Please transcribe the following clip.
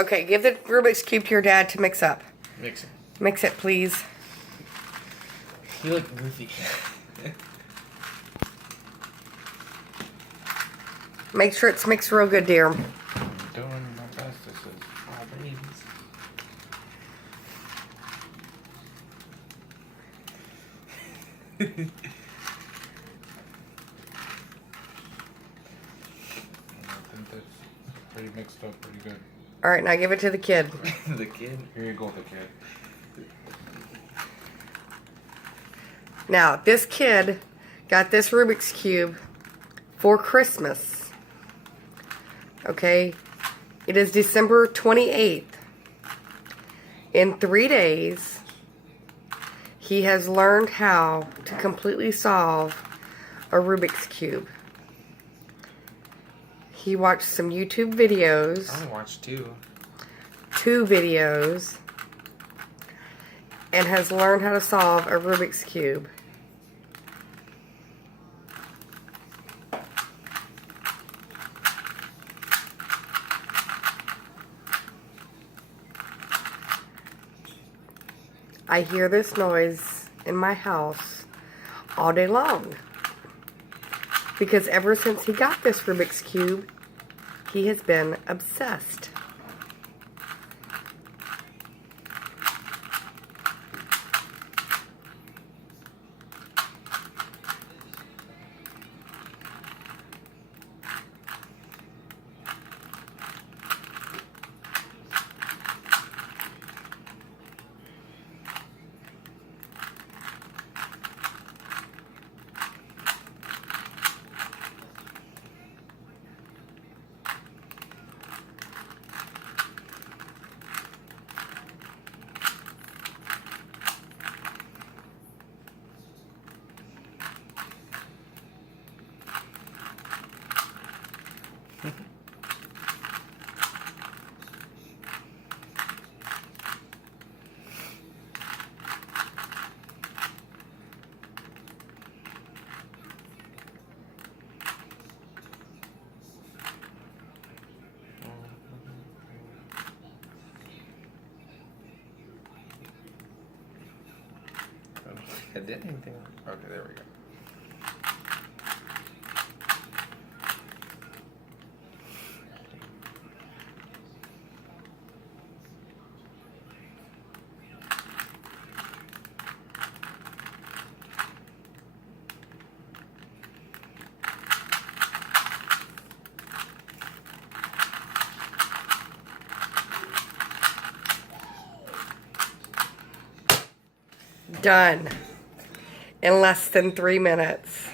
Okay, give the Rubik's Cube to your dad to mix up. Mix it. Mix it, please. You look goofy. Make sure it's mixed real good, dear. I'm doing my best. This is all babies. I think that's pretty mixed up pretty good. Alright, now give it to the kid. The kid? Here you go, the kid. Now, this kid got this Rubik's Cube for Christmas. Okay? It is December 28th. In 3 days, he has learned how to completely solve a Rubik's Cube. He watched some YouTube videos. I only watched 2. 2 videos. And has learned how to solve a Rubik's Cube. I hear this noise in my house all day long. Because ever since he got this Rubik's Cube, he has been obsessed. I did anything. Okay, there we go. Done. In less than 3 minutes.